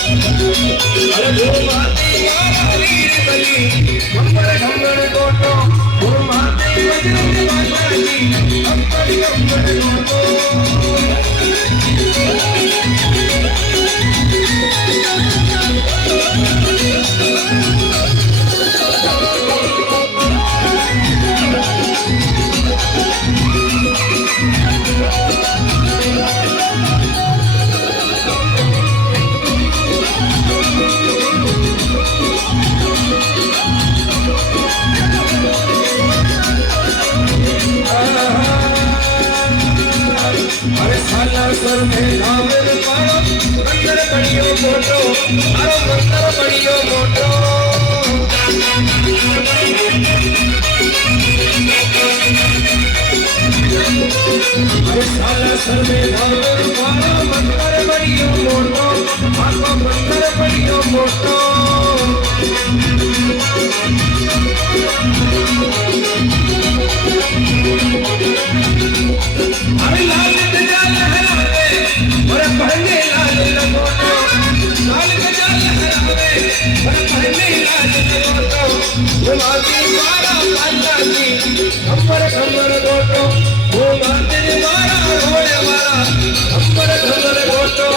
अरे भूमाते मारा वीर बली कंबर घंगर गोटो भूमाते वज्र माताजी कंबर घंगर गोटो सर में नावेल पारो मंदर बड़ियो मोटो आरो मंदर बड़ियो मोटो अरे साला सर में नावेल पारो मंदर बड़ियो मोटो आरो मंदर बड़ियो मोटो अरे लाल गजा लहरावे और पहने लाल लंगोटो लाल गजा लहरावे और पहने लाल लंगोटो घुमाती मारा पांडाजी खम्बर खम्बर गोटो घुमाती मारा घोड़े वाला खम्बर खम्बर गोटो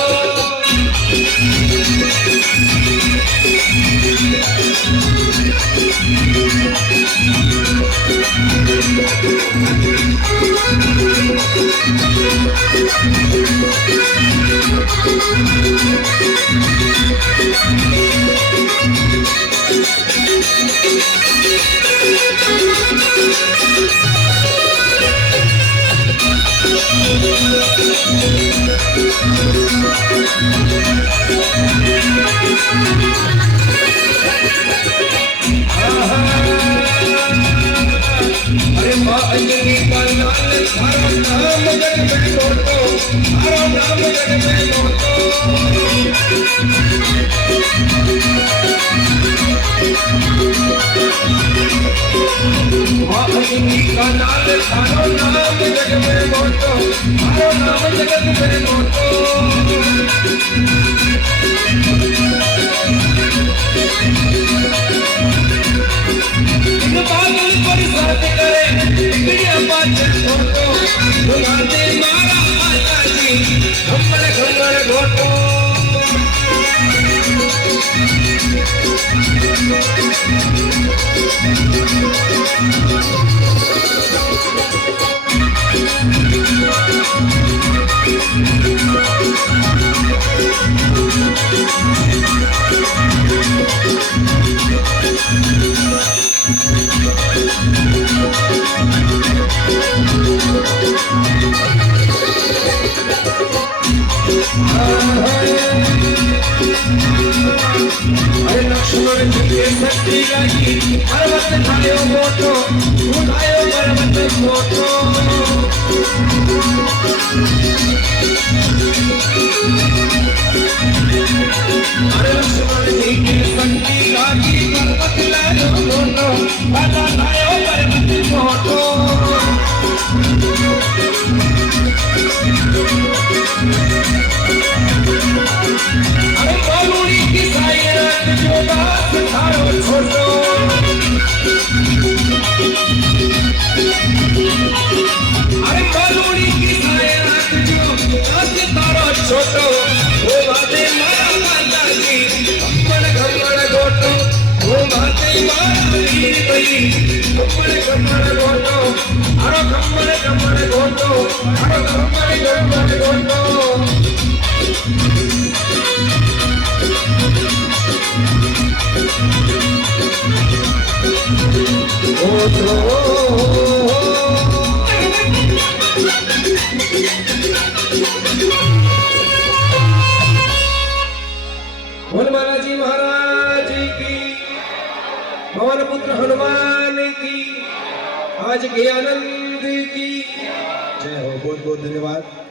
अरे माँ अंजलि का नाम थारो नाम जग में लोटो थारो नाम जग में लोटो माँ अंजलि का नाम थारो नाम जग में लोटो थारो नाम जग में लोटो बादल परिसाद करे बिगड़िया बात छोटो घुमाते मारा माताजी खम्बर खम्बर घोटो अरे लक्ष्मण जी के शक्ति लागी पर्वत खायो मोटो उठायो पर्वत मोटो अरे लक्ष्मण जी के शक्ति लागी पर्वत लायो मोटो बाला लायो पर्वत मोटो अरे बालूड़ी की सायरात जो दास थारो छोटो अरे बालूड़ी की सायरात जो दास थारो छोटो वो बाते मारा माताजी खम्बर खम्बर गोटो वो बाते मारा वीर बली खम्बर खम्बर गोटो अरे खम्बर खम्बर गोटो अरे खम्बर खम्बर गोटो बोल बालाजी महाराज की पवन पुत्र हनुमान की आज के आनंद की जय हो। बहुत बहुत धन्यवाद।